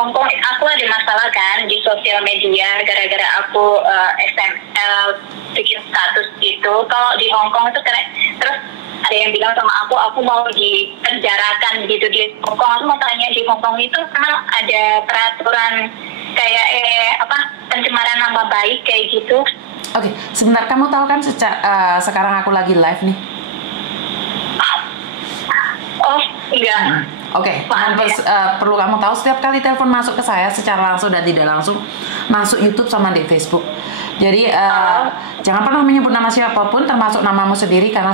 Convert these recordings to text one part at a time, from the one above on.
Hong Kong aku ada masalah kan di sosial media gara-gara aku bikin status itu. Kalau di Hong Kong itu terus ada yang bilang sama aku mau dipenjarakan gitu di Hong Kong. Aku mau tanya, di Hong Kong itu memang ada peraturan kayak pencemaran nama baik kayak gitu? Oke, sebentar, kamu tahu kan sekarang aku lagi live nih? Oh, enggak. Oke, perlu kamu tahu, setiap kali telepon masuk ke saya secara langsung dan tidak langsung, masuk YouTube sama di Facebook. Jadi jangan pernah menyebut nama siapapun, termasuk namamu sendiri, karena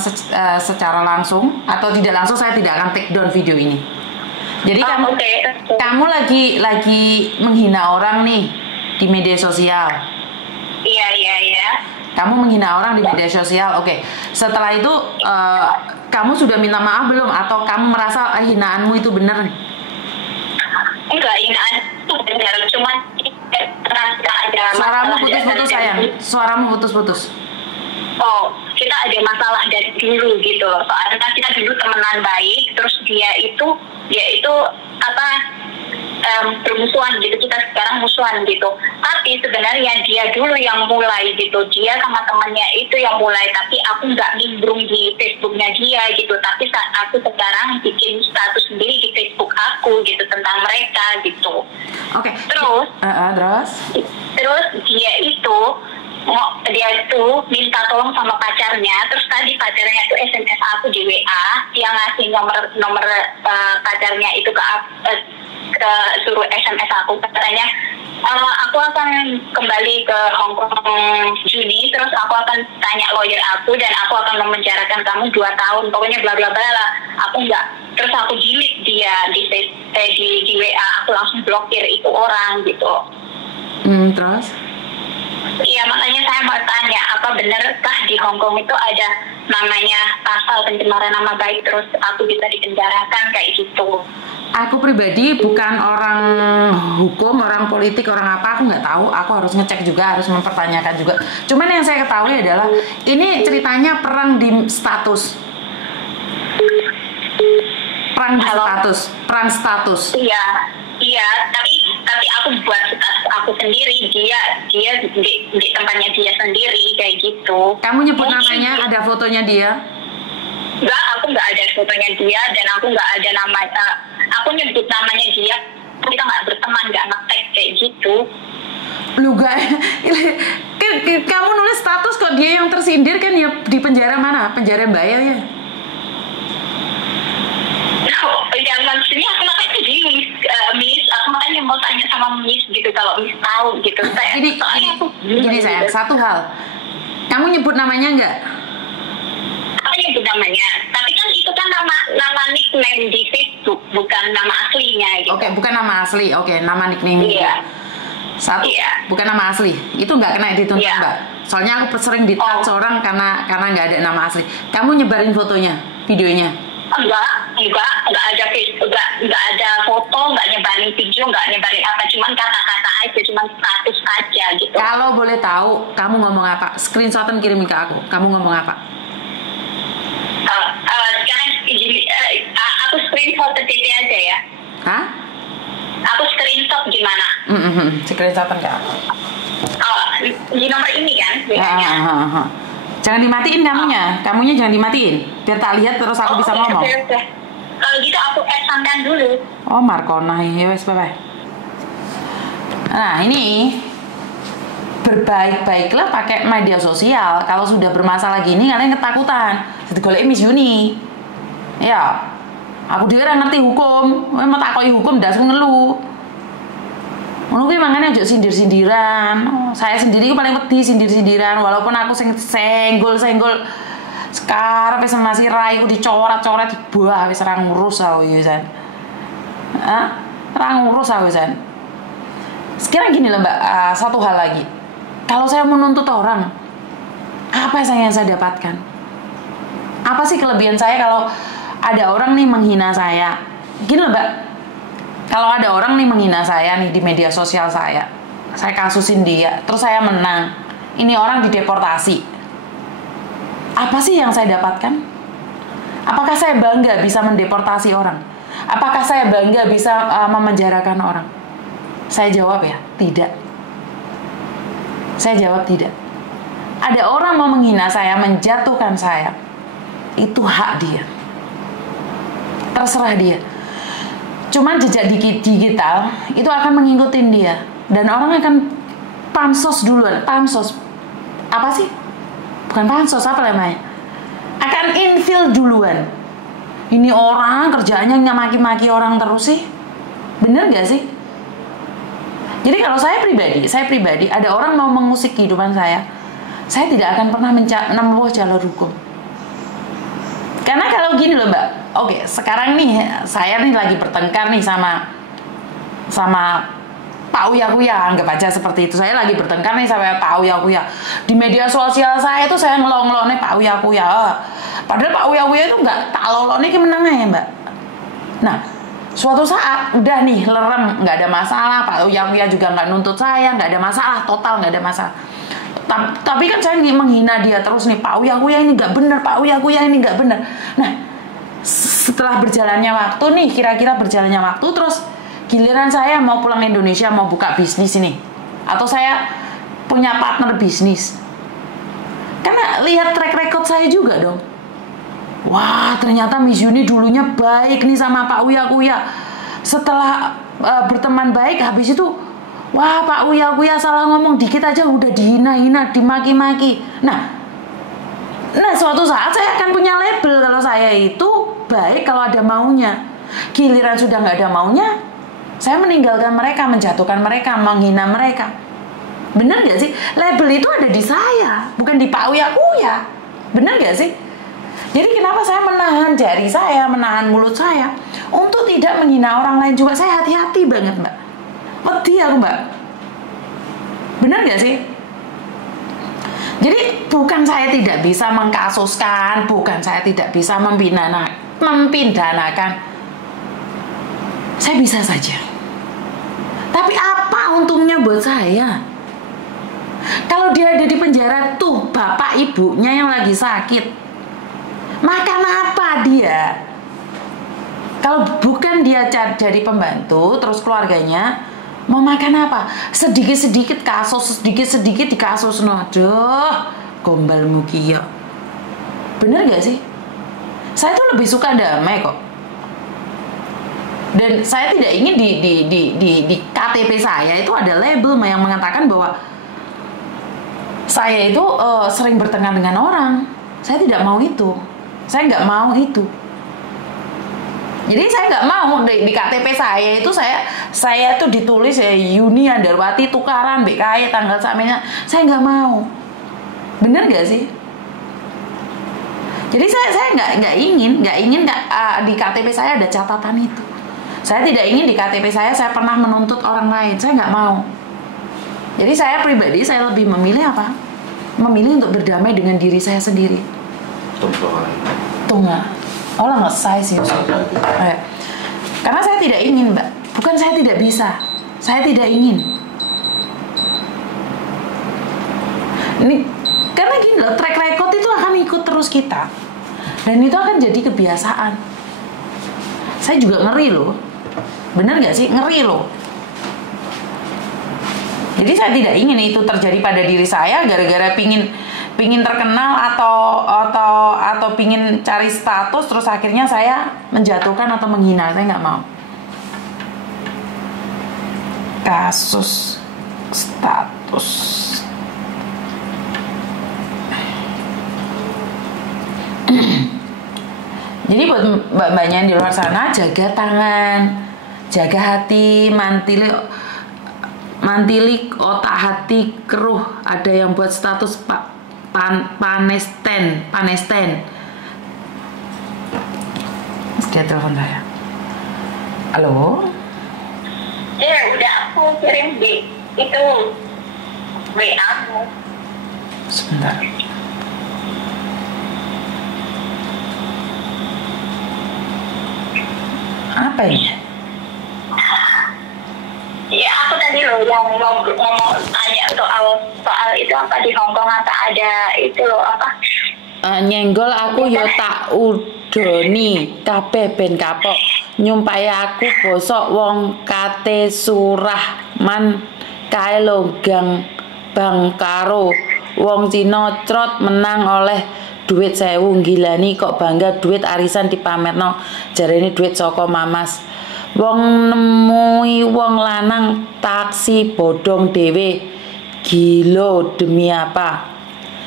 secara langsung atau tidak langsung saya tidak akan take down video ini. Jadi kamu lagi menghina orang nih di media sosial. Iya. Kamu menghina orang di media sosial. Oke. Setelah itu kamu sudah minta maaf belum, atau kamu merasa hinaanmu itu benar? Enggak, hinaan itu benar, cuman ada suaramu putus-putus sayang. Suaramu putus-putus. Oh, kita ada masalah dari dulu gitu loh. Soalnya kita dulu temenan baik, terus dia itu bermusuhan gitu, kita sekarang musuhan gitu. Tapi sebenarnya dia dulu yang mulai gitu, dia sama temannya itu yang mulai, tapi aku nggak nimbrung di Facebooknya dia gitu. Tapi saat aku sekarang bikin status sendiri di Facebook aku gitu tentang mereka gitu. Oke. Terus dia itu minta tolong sama pacarnya. Terus tadi pacarnya itu SMS aku di WA, dia ngasih nomor pacarnya itu ke suruh SMS aku, katanya aku akan kembali ke Hong Kong Juni, terus aku akan tanya lawyer aku dan aku akan memenjarakan kamu 2 tahun, pokoknya bla bla bla lah. Aku enggak, terus aku delete dia di WA, aku langsung blokir itu orang gitu. Terus? Iya, makanya saya mau tanya, apa benarkah di Hong Kong itu ada namanya pasal pencemaran nama baik, terus aku bisa dipenjarakan kayak gitu? Aku pribadi bukan orang hukum, orang politik, orang apa, aku nggak tahu. Aku harus ngecek juga, harus mempertanyakan juga. Cuman yang saya ketahui adalah ini ceritanya perang status. Perang status. Iya, tapi aku buat status aku sendiri, dia di tempatnya dia sendiri kayak gitu. Kamu nyebut namanya, ada fotonya dia? Enggak, aku nggak ada fotonya dia dan aku nggak ada nama. Aku nyebut namanya dia, kita nggak berteman, nggak nge-tag kayak gitu. Lu gak, kamu nulis status kok dia yang tersindir kan ya, di penjara mana? Penjara Bayar ya? Ya maksudnya aku makanya bingung, Miss, aku makanya mau tanya sama Miss gitu, kalau Miss tahu gitu. Gini sayang, satu hal, kamu nyebut namanya nggak? Aku nyebut namanya, tapi kan itu kan nama nickname di Facebook, bukan nama aslinya gitu. Oke, bukan nama asli, nama nickname. Iya. Bukan nama asli, itu nggak kena dituntut Mbak. Soalnya aku sering di-tag seorang karena nggak ada nama asli. Kamu nyebarin fotonya, videonya? Enggak ada Facebook, enggak ada foto, enggak nyebarin video, enggak nyebarin apa, cuman kata-kata aja, cuman status aja gitu. Kalau boleh tahu, kamu ngomong apa? Screenshotan kirimin ke aku. Kamu ngomong apa? Sekarang aku screenshot titik aja ya. Hah? Aku screenshot gimana? Screenshotan ke aku. Di nomor ini kan, biasanya. Jangan dimatiin kamunya jangan dimatiin. Biar tak lihat terus aku bisa ngomong. Okay. Kalau gitu aku add sampean dulu. Oh, Markona, ya wes bye. Nah, ini berbaik-baiklah pakai media sosial. Kalau sudah bermasalah gini kalian ketakutan. Jadi golek Miss Yuni. Ya. Aku dhewe ora ngerti hukum. Mau takoki hukum ndasku ngelu. Ngono kuwi mangane aja sindir-sindiran. Saya sendiri paling wedi sindir-sindiran, walaupun aku senggol sekarang wis masih rai ku dicoret-coret buah wis ora ngurus aku ya San. Ora ngurus aku San. Sekarang gini loh Mbak, satu hal lagi. Kalau saya menuntut orang, apa yang saya dapatkan? Apa sih kelebihan saya kalau ada orang nih menghina saya? Gini loh Mbak. Kalau ada orang nih menghina saya nih di media sosial saya kasusin dia, terus saya menang, ini orang dideportasi. Apa sih yang saya dapatkan? Apakah saya bangga bisa mendeportasi orang? Apakah saya bangga bisa memenjarakan orang? Saya jawab ya, tidak. Saya jawab tidak. Ada orang mau menghina saya, menjatuhkan saya, itu hak dia. Terserah dia. Cuman jejak digital itu akan mengikuti dia. Dan orang akan pansos duluan. Pansos. Apa sih? Bukan pansos, apa namanya? Akan infil duluan. Ini orang kerjaannya maki-maki orang terus sih. Bener gak sih? Jadi kalau saya pribadi, ada orang mau mengusik kehidupan saya tidak akan pernah menempuh jalur hukum. Karena kalau gini loh Mbak, oke, sekarang nih saya nih lagi bertengkar nih sama Pak Uya-Kuya, anggap aja seperti itu. Saya lagi bertengkar nih sama Pak Uya-Kuya. Di media sosial saya itu saya ngelong-ngelongnya Pak Uya-Kuya. Padahal Pak Uya-Kuya itu nggak tak loloknya kemenangan ya Mbak. Nah, suatu saat udah nih lerem, nggak ada masalah. Pak Uya-Kuya juga nggak nuntut saya, nggak ada masalah, total nggak ada masalah. Tapi kan saya menghina dia terus nih, Pak Uya-Kuya ini nggak bener, Pak Uya-Kuya ini nggak bener. Nah, setelah berjalannya waktu nih, kira-kira berjalannya waktu, terus giliran saya mau pulang Indonesia, mau buka bisnis ini, atau saya punya partner bisnis. Karena lihat track record saya juga dong. Wah, ternyata Miss Yuni dulunya baik nih sama Pak Uya-Kuya. Setelah berteman baik, habis itu wah, Pak Uya-Kuya salah ngomong dikit aja udah dihina-hina, dimaki-maki. Nah, suatu saat saya akan punya label kalau saya itu baik kalau ada maunya. Giliran sudah nggak ada maunya, saya meninggalkan mereka, menjatuhkan mereka, menghina mereka. Bener nggak sih? Label itu ada di saya, bukan di Pak Uya-Kuya. Bener nggak sih? Jadi kenapa saya menahan jari saya, menahan mulut saya untuk tidak menghina orang lain juga? Saya hati-hati banget Mbak. Wedi aku Mbak. Bener gak sih? Jadi bukan saya tidak bisa mengkasuskan, bukan saya tidak bisa mempidanakan. Saya bisa saja. Tapi apa untungnya buat saya? Kalau dia ada di penjara tuh, bapak ibunya yang lagi sakit, makan apa dia? Kalau bukan dia jadi pembantu, terus keluarganya mau makan apa? Sedikit-sedikit kasus, sedikit-sedikit di kasus. Aduh, gombal mukia. Bener gak sih? Saya tuh lebih suka damai kok. Dan saya tidak ingin di KTP saya itu ada label yang mengatakan bahwa saya itu sering bertengkar dengan orang. Saya tidak mau itu. Saya nggak mau itu. Jadi saya nggak mau di KTP saya itu saya tuh ditulis ya Yuni Andarwati tukaran BKY tanggal samanya. Saya nggak mau. Bener nggak sih? Jadi saya nggak ingin di KTP saya ada catatan itu. Saya tidak ingin di KTP saya pernah menuntut orang lain. Saya nggak mau. Jadi saya pribadi saya lebih memilih apa? Memilih untuk berdamai dengan diri saya sendiri. Tunggu. Oh lah ngesai sih. Karena saya tidak ingin Mbak. Bukan saya tidak bisa. Saya tidak ingin. Ini karena gini loh, track record itu akan ikut terus kita. Dan itu akan jadi kebiasaan. Saya juga ngeri loh. Bener gak sih? Ngeri loh. Jadi saya tidak ingin itu terjadi pada diri saya gara-gara pingin terkenal atau pingin cari status terus akhirnya saya menjatuhkan atau menghina. Saya nggak mau. Kasus status. Jadi buat mbak-mbaknya di luar sana, jaga tangan, jaga hati, mantili otak hati keruh. Ada yang buat status panesten. Dia telepon saya. Halo? Ya udah aku kirim itu WA aku. Sebentar. Apa ini? Ya aku tadi loh yang ngomong tanya soal itu apa di Hongkong apa ada itu loh apa? Nyenggol aku yo tak udoni kabeh ben kapok nyumpahi aku bosok wong kate Surahman kae logang bang karo wong Cina crot menang oleh duit 1000 gilani kok bangga duit arisan dipamerno jarene duit saka Mamas. Wong nemui wong lanang taksi bodong dewe gilo demi apa?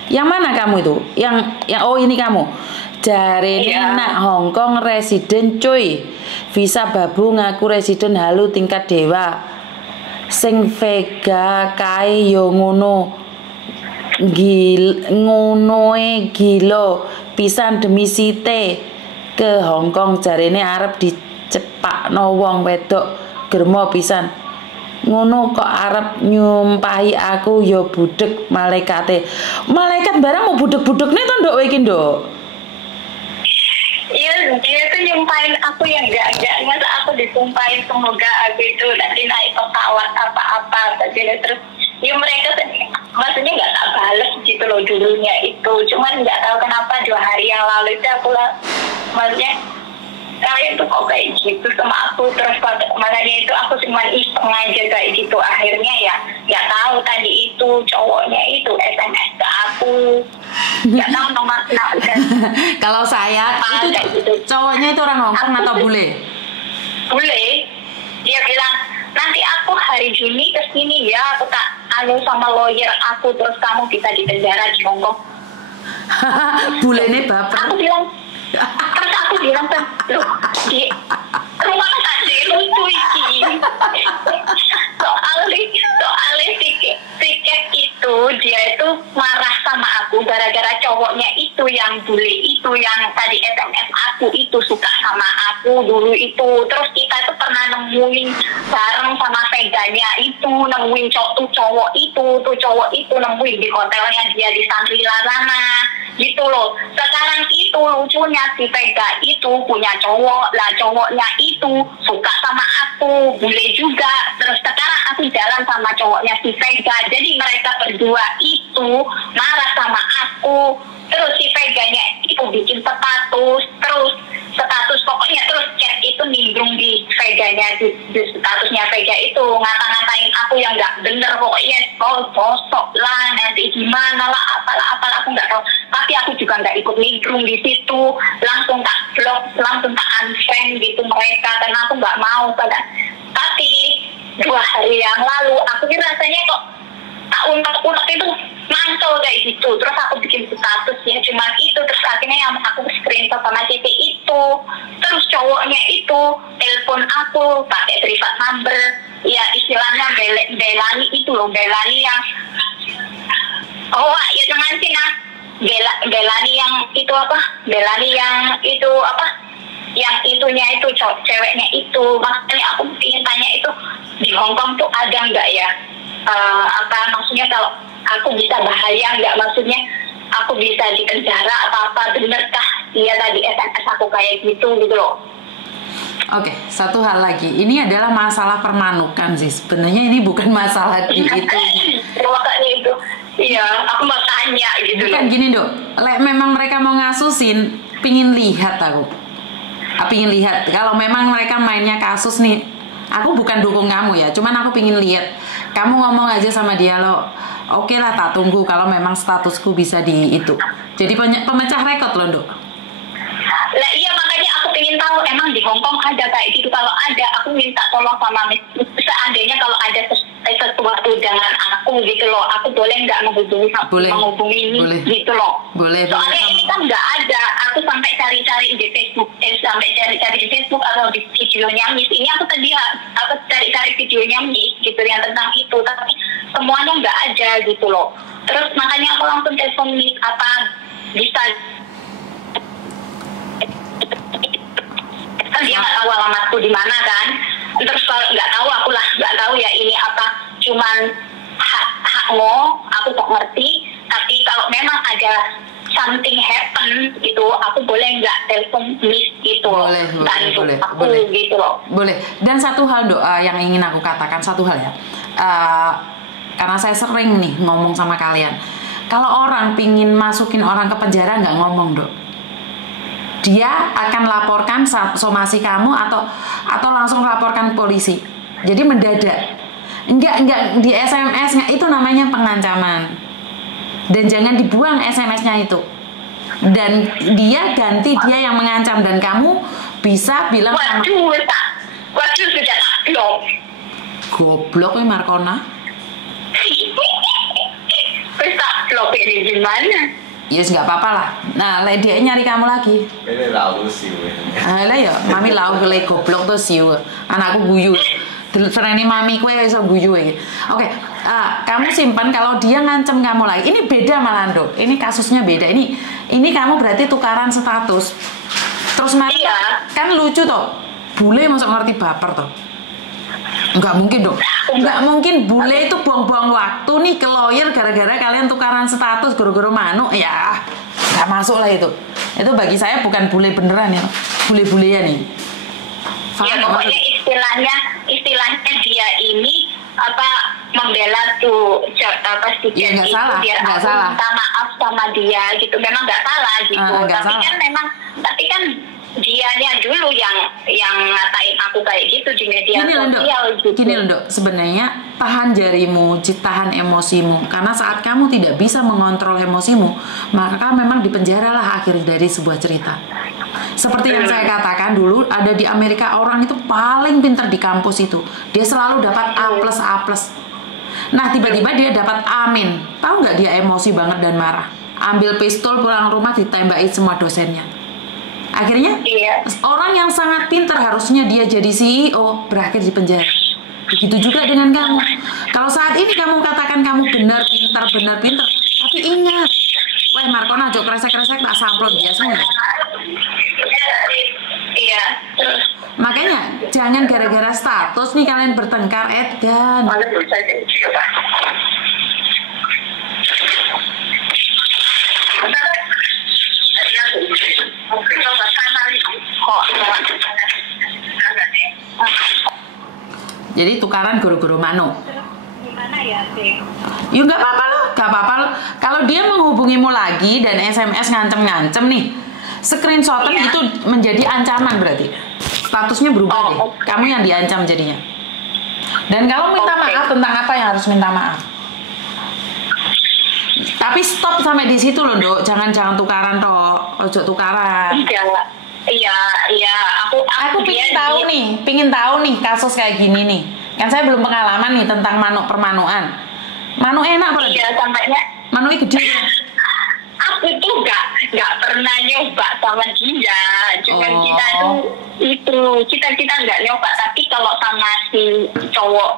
Yang mana kamu itu? Yang oh ini kamu. Jarene nak Hongkong residen cuy. Visa babu ngaku residen halu tingkat dewa. Sing vega kae yo ngono. Ngonoe gilo pisan demi site ke Hongkong jarene arep dicepakno wong wedok germo pisan. Ngono kok arep nyumpahi aku ya budek malaikate. Malaikat barang mau budek-budekne to nduk iki nduk. Iya, dia tuh nyumpahin aku yang enggak masa aku disumpahin semoga aku itu nanti naik pesawat apa-apa saja terus ya mereka maksudnya nggak tak balas gitu loh dulunya itu cuman nggak tahu kenapa 2 hari yang lalu itu aku maksudnya kalian tuh kok kayak gitu sama aku terus makanya itu aku cuma iseng aja kayak gitu akhirnya ya nggak tahu tadi itu cowoknya itu SMS ke aku nggak tahu nomor kalau saya itu gitu. Cowoknya itu orang Hongkong atau bule dia bilang nanti aku hari Juni kesini ya aku tak sama lawyer aku terus kamu bisa dipenjara di Hongkong. Bulene baper aku bilang loh di rumah saja lucu iki soalnya tiket itu dia itu marah sama aku gara-gara cowoknya itu yang bule itu yang tadi SMS aku itu suka sama aku dulu itu terus kita tuh pernah nemuin bareng sama Veganya itu nemuin cowok itu nemuin di hotelnya dia di Shangri-La sana gitu loh. Sekarang itu lucunya si Vega itu punya cowok lah cowoknya itu suka sama aku bule juga terus sekarang aku jalan sama cowoknya si Vega jadi mereka berdua itu marah sama aku terus si Veganya itu bikin status pokoknya terus chat itu nimbrung di Veganya di statusnya Vega itu ngata-ngatain aku yang nggak bener pokoknya bosok lah nanti gimana lah apalah aku nggak tahu tapi aku juga nggak ikut nimbrung di situ langsung tak blok langsung tak unfriend gitu mereka karena aku nggak mau tapi 2 hari yang lalu aku kira rasanya kok tak unek itu mantau kayak gitu terus aku bikin status ya cuman itu terus akhirnya yang aku screenshot sama CP itu terus cowoknya itu telepon aku pakai private number ya istilahnya belani itu loh belani yang ya jangan sih nah belani yang itu apa belani yang itu apa yang itunya itu ceweknya itu makanya aku ingin tanya itu di Hongkong tuh ada nggak ya maksudnya kalau aku bisa bahaya nggak maksudnya aku bisa dipenjara apa benerkah dia tadi SMS aku kayak gitu loh. Oke, satu hal lagi. Ini adalah masalah permanukan sih. Sebenarnya ini bukan masalah di itu. Makanya itu. Iya, aku mau tanya gitu. Bukan gini, Dok. Memang mereka mau ngasusin, pingin lihat aku. Pingin lihat. Kalau memang mereka mainnya kasus nih, aku bukan dukung kamu ya. Cuman aku pingin lihat. Kamu ngomong aja sama dia loh. Oke lah, tak tunggu kalau memang statusku bisa di itu. Jadi pemecah rekod loh, Dok. Lah iya makanya aku pengen tahu emang di Hongkong ada kayak gitu kalau ada aku minta tolong sama seandainya kalau ada sesuatu dengan aku gitu loh aku boleh nggak menghubungi boleh. gitu loh boleh soalnya ini kan nggak ada aku sampai cari-cari di Facebook atau di videonya Miss ini aku cari-cari videonya Miss gitu yang tentang itu tapi semuanya nggak ada gitu loh terus makanya aku langsung telepon Miss apa bisa kan dia nggak tahu alamatku di mana kan terus kalau nggak tahu ya ini apa cuman hakmu aku kok ngerti tapi kalau memang ada something happen gitu aku boleh nggak telepon Miss gitu boleh gitu loh boleh dan satu hal doa yang ingin aku katakan satu hal ya karena saya sering nih ngomong sama kalian kalau orang pingin masukin orang ke penjara nggak ngomong Dok dia akan laporkan somasi kamu atau langsung laporkan polisi. Jadi mendadak. Enggak di SMS-nya itu namanya pengancaman. Dan jangan dibuang SMS-nya itu. Dan dia ganti dia yang mengancam dan kamu bisa bilang waduh sudah tak blok. Goblok ya Markona. Wes tak blok ini gimana? Yes nggak apa-apa lah. Nah, dia nyari kamu lagi. Ini lau sih. Lah ya, mami lau gele goblok tuh siu. Anakku guyu. Sereni mami kue iso guyu iki. Oke, kamu simpan kalau dia ngancem kamu lagi. Ini beda malah, Nduk. Ini kasusnya beda. Ini kamu berarti tukaran status. Terus nanti kan lucu toh. Bule masuk ngerti baper toh. Enggak mungkin dong. Enggak mungkin bule itu buang-buang waktu nih ke lawyer gara-gara kalian tukaran status goro-goro manuk ya. Enggak masuk lah itu. Itu bagi saya bukan bule beneran ya. Bule-bulean nih. Ya pokoknya istilahnya dia ini membela tuh si ya, nggak salah, biar nggak aku salah. minta maaf sama dia gitu. Memang nggak salah gitu. Tapi kan dianya dulu yang ngatain aku kayak gitu di media sosial gitu. Gini loh, sebenarnya tahan jarimu, tahan emosimu. Karena saat kamu tidak bisa mengontrol emosimu, maka memang dipenjaralah akhir dari sebuah cerita. Seperti yang saya katakan dulu, ada di Amerika orang itu paling pintar di kampus itu. Dia selalu dapat A+. Nah, tiba-tiba dia dapat amin. Tahu nggak dia emosi banget dan marah. Ambil pistol pulang rumah ditembakin semua dosennya. Akhirnya orang yang sangat pintar harusnya dia jadi CEO berakhir di penjara. Begitu juga dengan kamu. Kalau saat ini kamu katakan kamu benar pintar, tapi ingat, weh Markona aja kresek-kresek tak samplot dia semua. Iya. Makanya jangan gara-gara status nih kalian bertengkar, Edan. Jadi tukaran guru-guru manuk. Gimana ya, sih? Ya nggak apa-apa loh, nggak apa-apa loh. Kalau dia menghubungimu lagi dan SMS ngancem-ngancem nih, screenshotan itu menjadi ancaman berarti. Statusnya berubah deh. Kamu yang diancam jadinya. Dan kalau minta maaf tentang apa yang harus minta maaf. Tapi stop sampai di situ loh, Dok. Jangan tukaran toh. Ojo tukaran. Iya, aku pingin tahu nih kasus kayak gini nih. Kan saya belum pengalaman nih tentang manuk permanukan. Manuk enak apa? Iya, sampainya. Manuknya gede. Aku tuh nggak pernah nyoba sama dia. Cuman kita nggak nyoba. Tapi kalau sama si cowok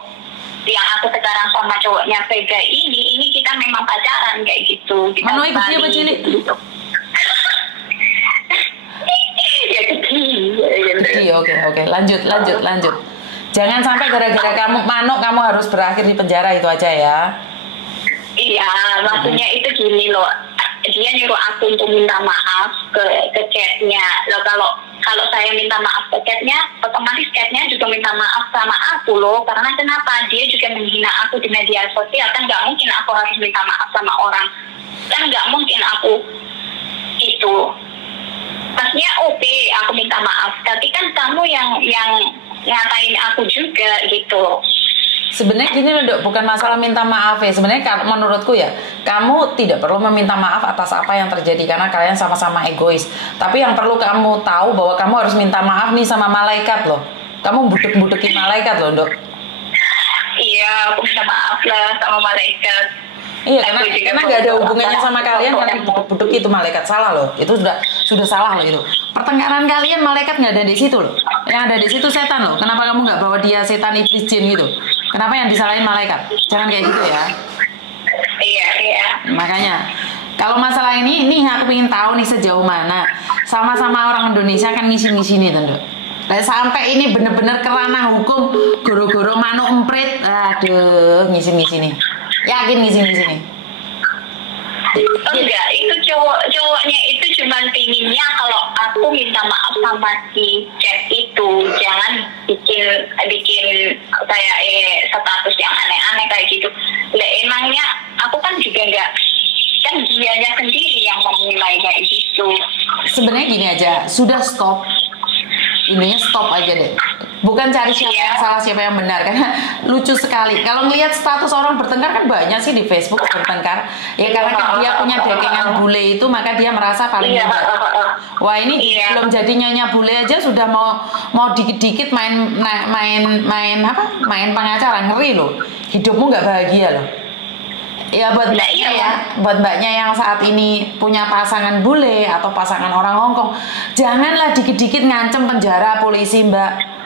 yang aku sekarang sama cowoknya Vega ini kita memang pacaran kayak gitu. Manuknya gede apa cilik? Gitu. Ya gede. Oke. Lanjut. Jangan sampai gara-gara kamu manuk kamu harus berakhir di penjara, itu aja ya. Iya, maksudnya itu gini loh. Dia nyuruh aku untuk minta maaf ke chatnya. Loh, kalau saya minta maaf ke chatnya, otomatis chatnya juga minta maaf sama aku loh. Karena kenapa? Dia juga menghina aku di media sosial. Kan nggak mungkin aku harus minta maaf sama orang. Kan nggak mungkin aku itu. Maksudnya oke, aku minta maaf. Tapi kan kamu yang ngatain aku juga gitu. Sebenarnya gini loh, Dok, bukan masalah minta maaf ya. Sebenarnya menurutku ya, kamu tidak perlu meminta maaf atas apa yang terjadi karena kalian sama-sama egois. Tapi yang perlu kamu tahu bahwa kamu harus minta maaf nih sama malaikat loh. Kamu budek-budekin malaikat loh, Dok. Iya, aku minta maaf lah sama malaikat. Iya, karena nggak ada hubungannya sama kalian budek-budek itu malaikat, salah loh. Itu sudah salah loh itu. Pertengkaran kalian malaikat nggak ada di situ loh. Yang ada di situ setan loh. Kenapa kamu nggak bawa dia setan, iblis, jin gitu? Kenapa yang disalahin malaikat? Jangan kayak gitu ya. Iya. Makanya kalau masalah ini aku ingin tahu nih sejauh mana sama-sama orang Indonesia kan ngisi-ngisi nih, tentu. Sampai ini bener-bener kerana hukum goro-goro manuk emprit, aduh ngisi-ngisi nih. Yakin ngisi-ngisi nih? Enggak, itu cowoknya itu cuman pinginnya kalau aku minta maaf sama si chat itu, jangan bikin kayak status yang aneh-aneh kayak gitu. Lah emangnya aku kan juga enggak, kan dianya sendiri yang memulai kayak gitu. Sebenarnya gini aja, sudah stop. Ininya stop aja deh. Bukan cari siapa yang salah siapa yang benar, karena lucu sekali. Kalau ngelihat status orang bertengkar kan banyak sih di Facebook bertengkar. Ya karena kan dia punya backingan bule itu, maka dia merasa paling hebat. Wah ini belum jadi nyonya bule aja sudah mau dikit-dikit main pengacara, ngeri loh. Hidupmu nggak bahagia loh. Ya buat mbaknya buat mbaknya yang saat ini punya pasangan bule atau pasangan orang Hongkong, janganlah dikit-dikit ngancem penjara polisi mbak.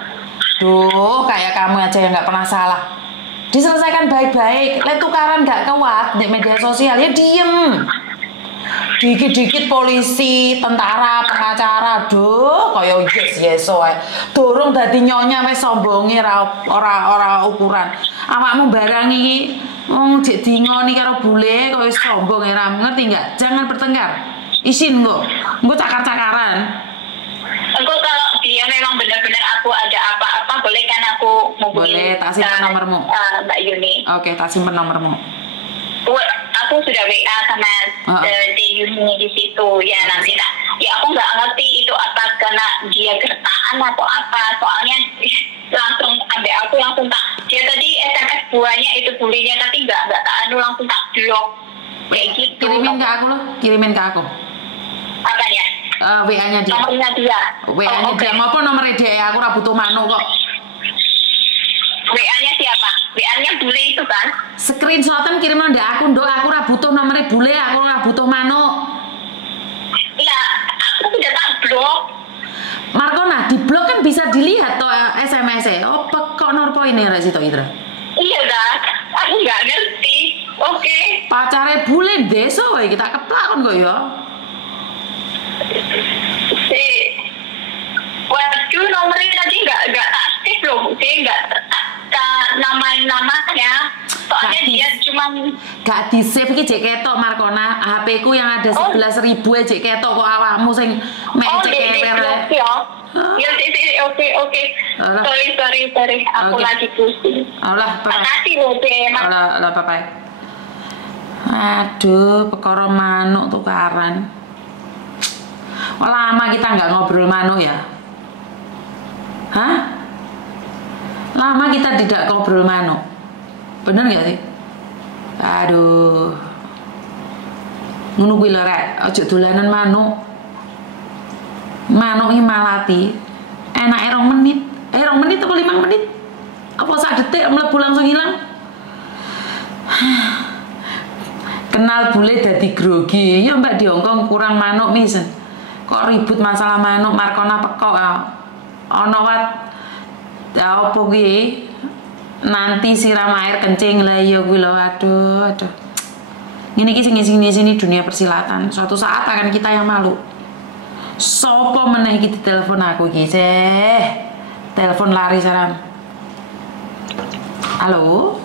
Duh, kayak kamu aja yang nggak pernah salah. Diselesaikan baik-baik. Lihat tukaran nggak kuat di media sosial ya diem. Dikit-dikit polisi, tentara, pengacara, duh, kaya yes wae. Dorong dadi nyonya wis sombonge ora ukuran. Awakmu barang iki jek dingoni karo bule kok wis sombong ora ngerti enggak? Jangan bertengkar. Isin engko cakar-cakaran. Engko kalau dia memang benar-benar aku ada apa-apa boleh kan aku hubungi. Boleh, tak simpen nomormu. Mbak Yuni. Oke, tak simpen nomormu. Aku sudah WA sama di Yuni di situ ya nanti tak. Ya aku nggak ngerti itu apa karena dia gertakan atau apa. Soalnya langsung ambil aku langsung tak. Dia tadi SMS buahnya itu bulinya tapi nggak langsung tak blok. Kayak gitu. Kirimin ke aku. Apanya? WA-nya dia. Nomornya dia. WA-nya dia maupun nomornya dia. Aku ora butuh manuk kok. WA-nya siapa? WA-nya bule itu kan? Screenshotan kirim ndak aku nduk, aku ora butuh nomornya bule, aku ora butuh manuk. Iya, aku sudah tak blok. Markona, di blok kan bisa dilihat toh SMS-nya. Oh, kok norpo ini rek situ Itra? Iya dah, aku nggak ngerti. Oke. Pacare bule desa wae kita keplak kon kok ya. Waduh, nomornya tadi nggak aktif loh, sih nggak namanya. Soalnya dia cuma gak di save iki jek ketok Markona. HP ku yang ada 11.000 jek ketok kok awakmu sing mek cekewer. Ya, oke. Sorry. Aku lagi pusing. Alah, makasih loh, Teh. Alah, bye. Aduh, perkara manuk tukaran. Lama kita nggak ngobrol manuk ya? Hah? Lama kita tidak ngobrol manuk. Bener nggak sih? Aduh. Ngono kuwi lho rek, aja dolanan manuk. Manuk iki malati. Enake 2 menit. 2 menit atau 5 menit? Apa sak detik mlebu langsung hilang? Kenal bule dadi grogi. Ya mbak di Hongkong kurang manuk misen. Kok ribut masalah manuk Markona pekok ana wat ya apa kuwi nanti siram air kencing lah ya kuwi lho aduh ngene iki sing dunia persilatan suatu saat akan kita yang malu. Sopo meneh iki ditelepon aku iki telepon lari saram. Halo